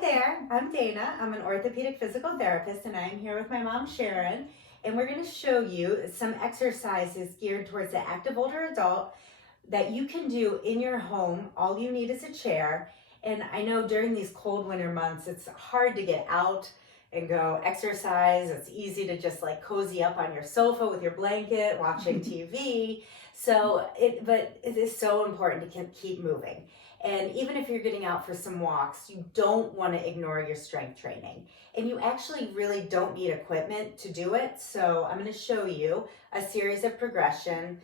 Hi there, I'm Dana. I'm an orthopedic physical therapist and I'm here with my mom Sharon, and we're going to show you some exercises geared towards the active older adult that you can do in your home. All you need is a chair, and I know during these cold winter months it's hard to get out and go exercise. It's easy to just like cozy up on your sofa with your blanket watching TV. But it is so important to keep moving. And even if you're getting out for some walks, you don't want to ignore your strength training. And you actually really don't need equipment to do it. So I'm going to show you a series of progression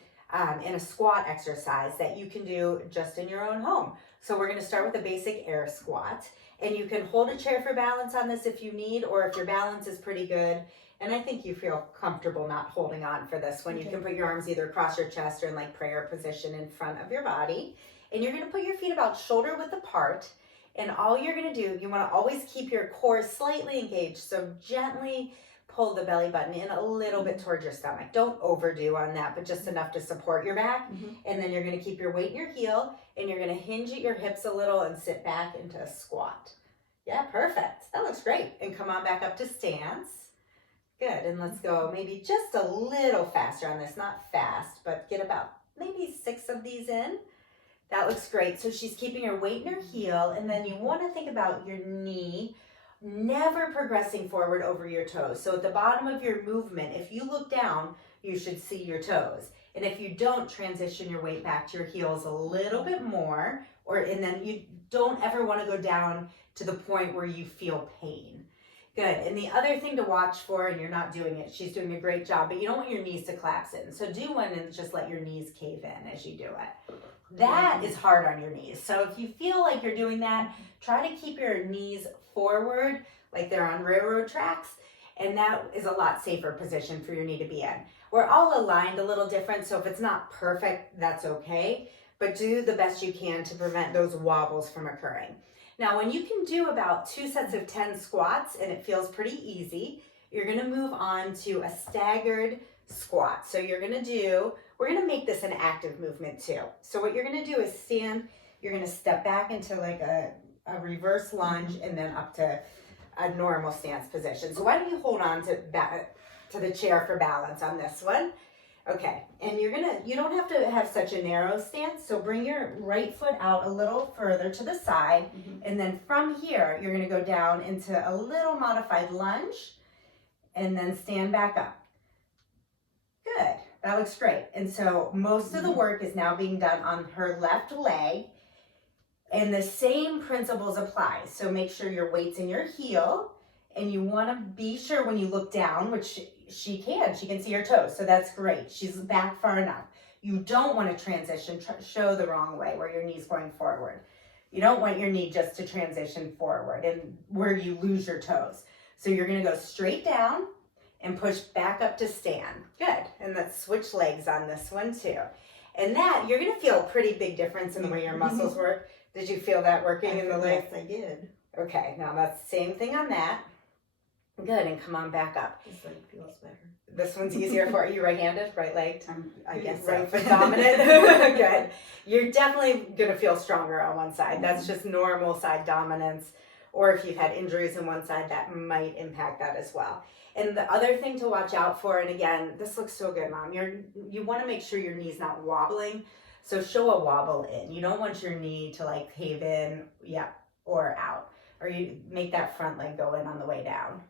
in a squat exercise that you can do just in your own home. So we're going to start with a basic air squat. And you can hold a chair for balance on this if you need, or if your balance is pretty good. And I think you feel comfortable not holding on for this one. You can put your arms either across your chest or in like prayer position in front of your body. And you're going to put your feet about shoulder width apart. And all you're going to do, you want to always keep your core slightly engaged. So gently pull the belly button in a little bit towards your stomach. Don't overdo on that, but just enough to support your back. And then you're going to keep your weight in your heel, and you're going to hinge at your hips a little and sit back into a squat. Yeah, perfect. That looks great. And come on back up to stance. Good. And let's go maybe just a little faster on this. Not fast, but get about maybe 6 of these in. That looks great. So she's keeping her weight in her heel, and then you want to think about your knee never progressing forward over your toes. So at the bottom of your movement, if you look down, you should see your toes. And if you don't, transition your weight back to your heels a little bit more, and then you don't ever want to go down to the point where you feel pain. Good. And the other thing to watch for, and you're not doing it, she's doing a great job, but you don't want your knees to collapse in. So do one and just let your knees cave in as you do it. That is hard on your knees. So if you feel like you're doing that, try to keep your knees forward like they're on railroad tracks, and that is a lot safer position for your knee to be in. We're all aligned a little different, so if it's not perfect, that's okay, but do the best you can to prevent those wobbles from occurring. Now, when you can do about 2 sets of 10 squats and it feels pretty easy, you're going to move on to a staggered squat. So we're going to make this an active movement too. So what you're going to do is stand, you're going to step back into like a reverse lunge and then up to a normal stance position. So why don't you hold on to the chair for balance on this one. Okay, and you don't have to have such a narrow stance, so bring your right foot out a little further to the side, and then from here, you're gonna go down into a little modified lunge, and then stand back up. Good, that looks great. And so most of the work is now being done on her left leg, and the same principles apply. So make sure your weight's in your heel, and you wanna be sure when you look down, which she can see her toes, so that's great. She's back far enough. You don't want to transition, show the wrong way where your knee's going forward. You don't want your knee just to transition forward and where you lose your toes. So you're going to go straight down and push back up to stand. Good. And let's switch legs on this one too. And that, you're going to feel a pretty big difference in the way your muscles work. Did you feel that working in the legs? Yes, I did. Okay, now that's the same thing on that. Good, and come on back up. This leg feels better. This one's easier for you. Right-handed, right-legged? I guess right so. foot dominant. Good. You're definitely going to feel stronger on one side. That's just normal side dominance. Or if you've had injuries in one side, that might impact that as well. And the other thing to watch out for, and again, this looks so good, Mom. You want to make sure your knee's not wobbling. So show a wobble in. You don't want your knee to like cave in, or out. Or you make that front leg go in on the way down.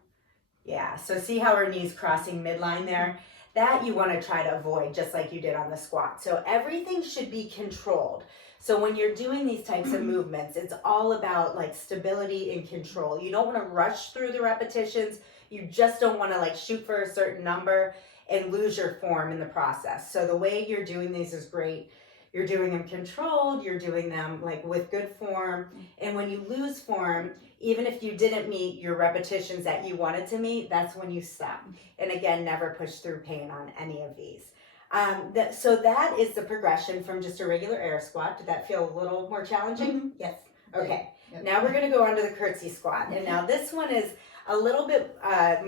Yeah, so see how her knee's crossing midline there? That you want to try to avoid, just like you did on the squat. So everything should be controlled. So when you're doing these types of movements, it's all about like stability and control. You don't want to rush through the repetitions. You just don't want to like shoot for a certain number and lose your form in the process. So the way you're doing these is great. You're doing them controlled, you're doing them like with good form. And when you lose form, even if you didn't meet your repetitions that you wanted to meet, that's when you stop. And again, never push through pain on any of these. So that is the progression from just a regular air squat. Did that feel a little more challenging? Yes. Okay, Yep. Now we're gonna go on to the curtsy squat. And now this one is a little bit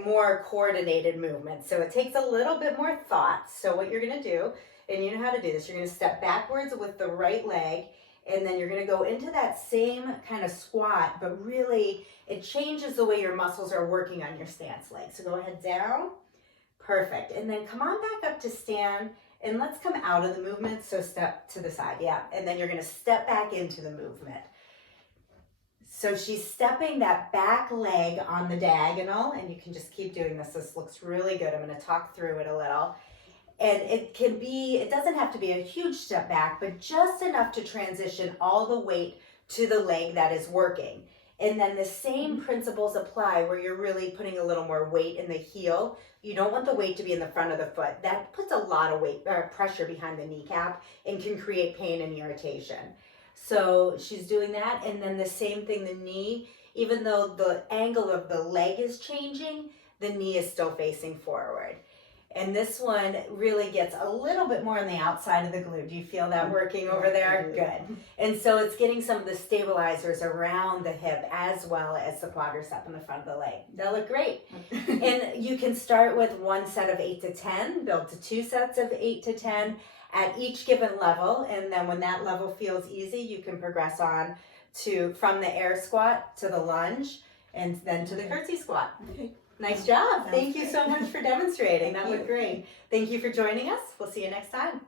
more coordinated movement. So it takes a little bit more thought. So what you're gonna do, and you know how to do this, you're gonna step backwards with the right leg, And then you're going to go into that same kind of squat, but really it changes the way your muscles are working on your stance leg. So go ahead down. Perfect. And then come on back up to stand, and let's come out of the movement. So step to the side. Yeah. And then you're going to step back into the movement. So she's stepping that back leg on the diagonal, and you can just keep doing this. This looks really good. I'm going to talk through it a little. And it doesn't have to be a huge step back, but just enough to transition all the weight to the leg that is working. And then the same principles apply where you're really putting a little more weight in the heel. You don't want the weight to be in the front of the foot. That puts a lot of weight or pressure behind the kneecap and can create pain and irritation. So she's doing that. And then the same thing, the knee, even though the angle of the leg is changing, the knee is still facing forward. And this one really gets a little bit more on the outside of the glute. Do you feel that working over there? Good. And so it's getting some of the stabilizers around the hip as well as the quadricep in the front of the leg. That look great. And you can start with one set of 8 to 10, build to 2 sets of 8 to 10 at each given level. And then when that level feels easy, you can progress on from the air squat to the lunge and then to the curtsy squat. Okay. Nice job. Thank you so much for demonstrating. That looked great. Thank you for joining us. We'll see you next time.